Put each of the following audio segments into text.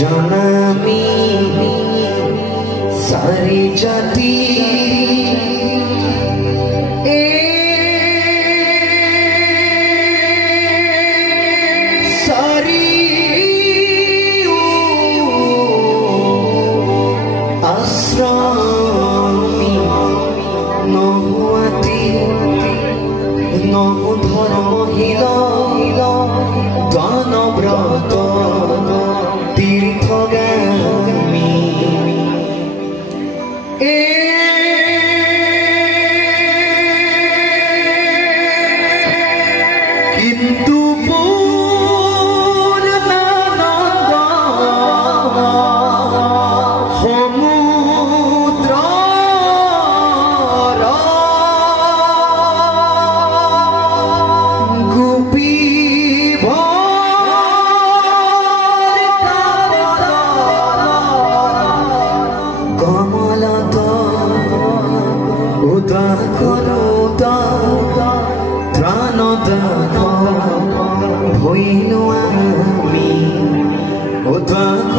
Janami sari jati sari asrami nohuati nohu dharma hila dana brata তীর্থগামী কিন্তু পূর্ণানন্দ সমুদ্র গোপী হইনো আমি উদাখ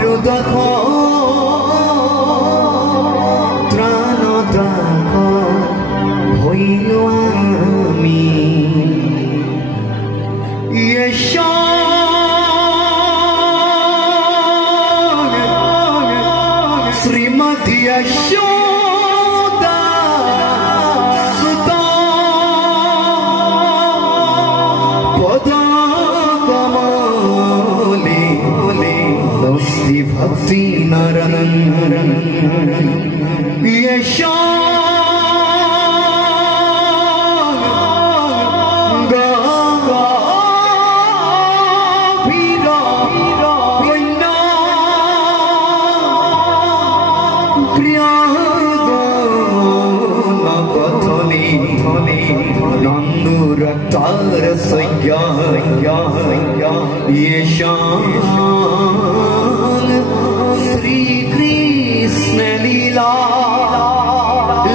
রুদাখ ত্রাণ দাখ হইনো আমি শ্রীমতী भक्ति नारायण नंदुर तार सैया ये शान श्री कृष्ण लीला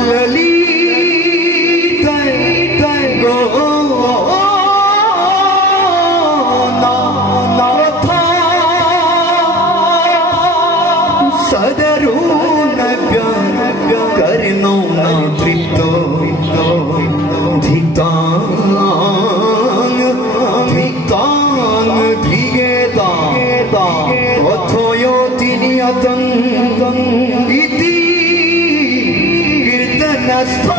ललित गो नाथा सदरुन करनो न तृप्तो धिक्तांग धिक्तांग धिगेता अथयो तिनियतं इति कीर्तनस्थ